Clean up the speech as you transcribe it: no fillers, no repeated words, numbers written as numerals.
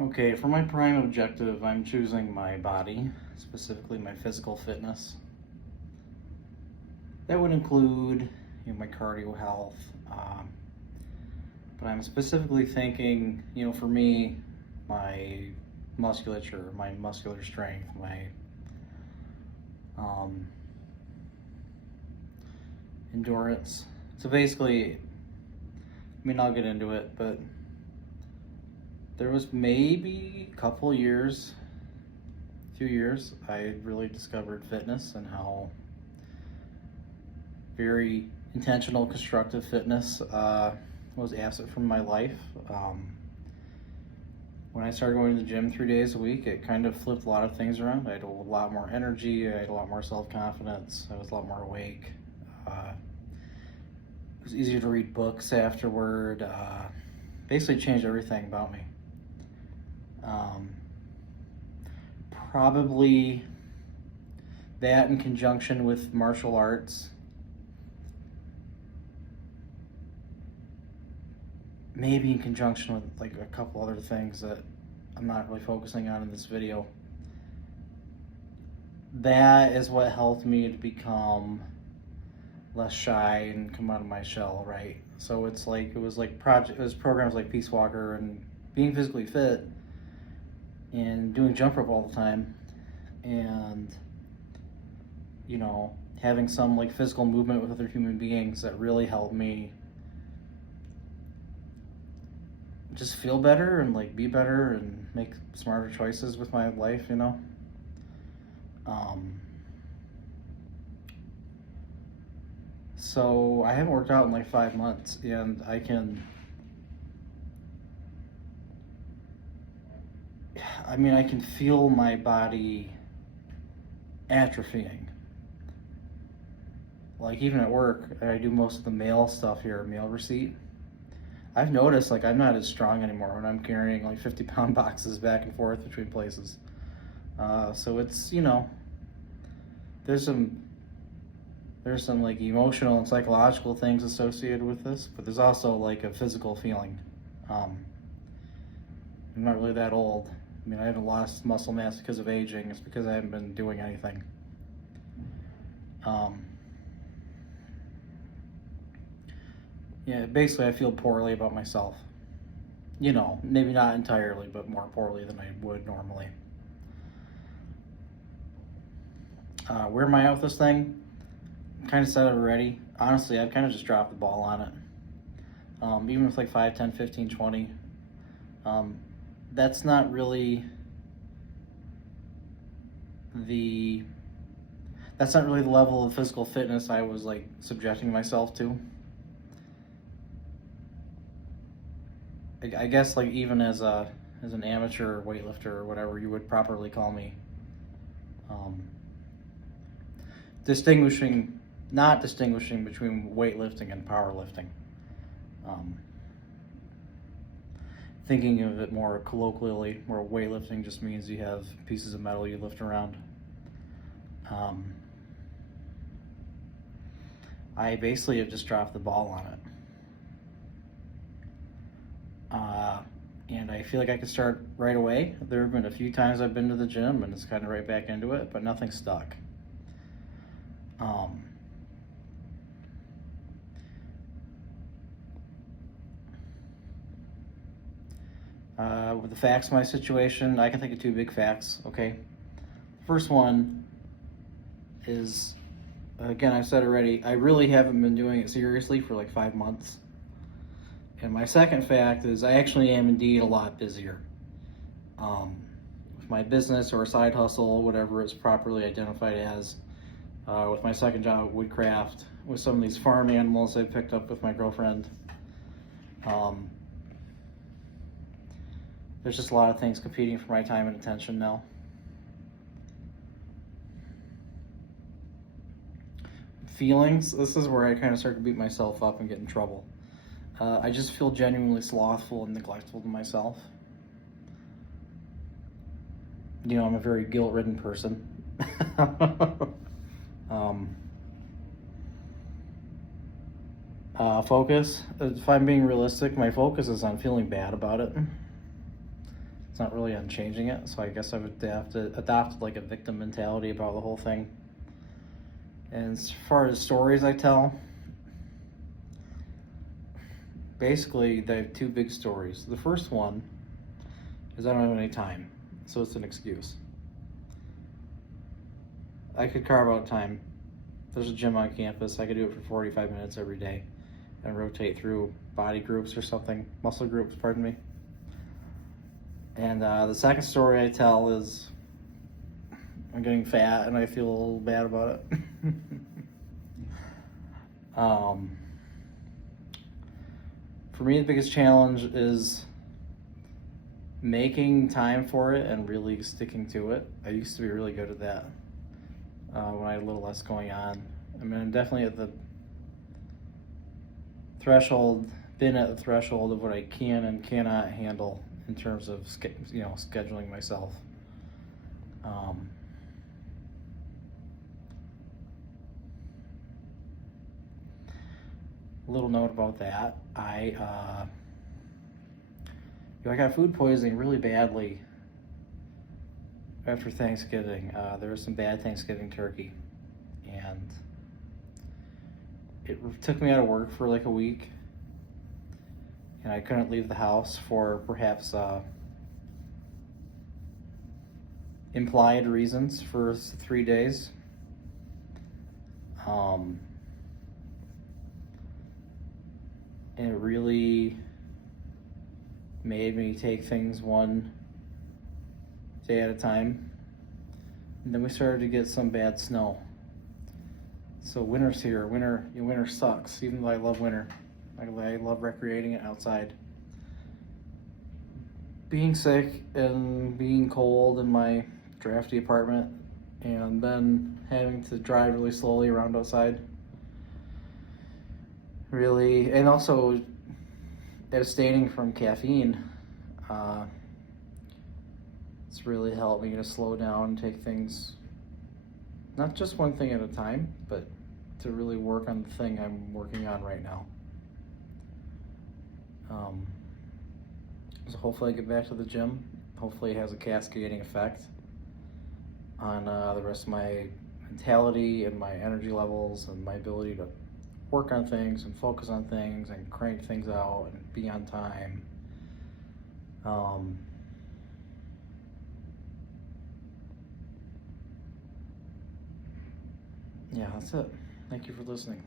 Okay, for my prime objective, I'm choosing my body, specifically my physical fitness. That would include, my cardio health, but I'm specifically thinking, for me, my musculature, my muscular strength, my um, endurance. So basically, I'll get into it, but there was maybe a few years, I really discovered fitness and how very intentional, constructive fitness was absent from my life. When I started going to the gym 3 days a week, it kind of flipped a lot of things around. I had a lot more energy, I had a lot more self-confidence, I was a lot more awake. It was easier to read books afterward. Basically changed everything about me. Probably that in conjunction with martial arts. Maybe in conjunction with like a couple other things that I'm not really focusing on in this video. That is what helped me to become less shy and come out of my shell, right? So it was programs like Peacewalker and being physically fit and doing jump rope all the time, and having some like physical movement with other human beings that really helped me just feel better and like be better and make smarter choices with my life. So I haven't worked out in like 5 months, and I can feel my body atrophying. Like even at work, I do most of the mail stuff here, mail receipt. I've noticed like I'm not as strong anymore when I'm carrying like 50-pound boxes back and forth between places. So it's, there's some like emotional and psychological things associated with this, but there's also like a physical feeling. I'm not really that old. I haven't lost muscle mass because of aging. It's because I haven't been doing anything. Basically I feel poorly about myself. Maybe not entirely, but more poorly than I would normally. Where am I at with this thing? I'm kind of said it already. Honestly, I've kind of just dropped the ball on it. Even with like 5, 10, 15, 20. That's not really the level of physical fitness I was like subjecting myself to. I guess like even as an amateur weightlifter or whatever you would properly call me, not distinguishing between weightlifting and powerlifting. Thinking of it more colloquially, where weightlifting just means you have pieces of metal you lift around. I basically have just dropped the ball on it. And I feel like I could start right away. There have been a few times I've been to the gym and it's kind of right back into it, but nothing stuck. With the facts of my situation, I can think of 2 big facts, okay? First one is, again, I've said already, I really haven't been doing it seriously for like 5 months. And my second fact is I actually am indeed a lot busier. With my business or side hustle, whatever it's properly identified as, with my second job at Woodcraft, with some of these farm animals I picked up with my girlfriend. There's just a lot of things competing for my time and attention now. Feelings, this is where I kind of start to beat myself up and get in trouble. I just feel genuinely slothful and neglectful to myself. I'm a very guilt-ridden person. Focus, if I'm being realistic, my focus is on feeling bad about it. It's not really on changing it, so I guess I would have to adopt like a victim mentality about the whole thing. And as far as stories I tell, basically they have two big stories. The first one is I don't have any time, so it's an excuse. I could carve out time. There's a gym on campus. I could do it for 45 minutes every day and rotate through body groups or something, muscle groups, pardon me. And the second story I tell is I'm getting fat and I feel a little bad about it. For me, the biggest challenge is making time for it and really sticking to it. I used to be really good at that when I had a little less going on. I mean, I'm definitely at the threshold, been at the threshold of what I can and cannot handle in terms of scheduling myself. A little note about that: I got food poisoning really badly after Thanksgiving. There was some bad Thanksgiving turkey, and it took me out of work for like a week, and I couldn't leave the house for perhaps implied reasons for 3 days. And it really made me take things one day at a time. And then we started to get some bad snow. So winter's here. Winter sucks, even though I love winter. I love recreating it outside. Being sick and being cold in my drafty apartment, and then having to drive really slowly around outside. Really, and also abstaining from caffeine. It's really helped me to slow down and take things, not just one thing at a time, but to really work on the thing I'm working on right now. So hopefully I get back to the gym. Hopefully it has a cascading effect on the rest of my mentality and my energy levels and my ability to work on things and focus on things and crank things out and be on time. Yeah, that's it. Thank you for listening.